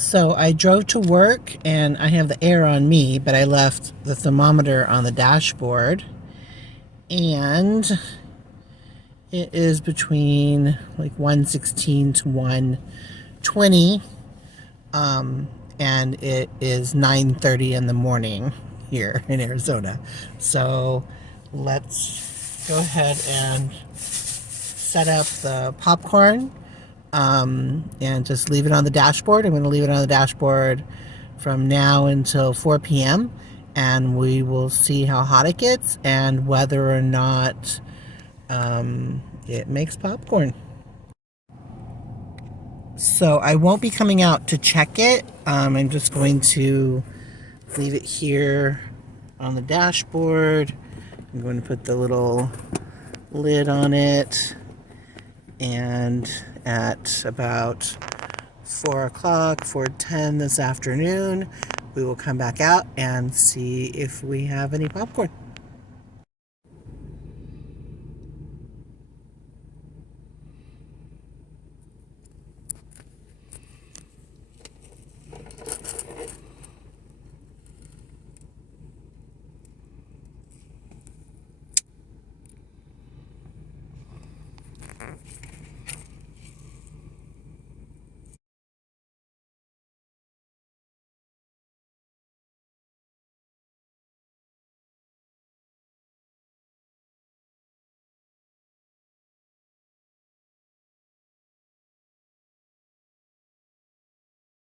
So I drove to work and I have the air on me, but I left the thermometer on the dashboard. And it is between like 116 to 120. And it is 9:30 in the morning here in Arizona. So let's go ahead and set up the popcorn and just leave it on the dashboard. I'm going to leave it on the dashboard from now until 4 p.m. and we will see how hot it gets and whether or not it makes popcorn. So I won't be coming out to check it. I'm just going to leave it here on the dashboard. I'm going to put the little lid on it, and at about 4 o'clock, 4:10 this afternoon, we will come back out and see if we have any popcorn.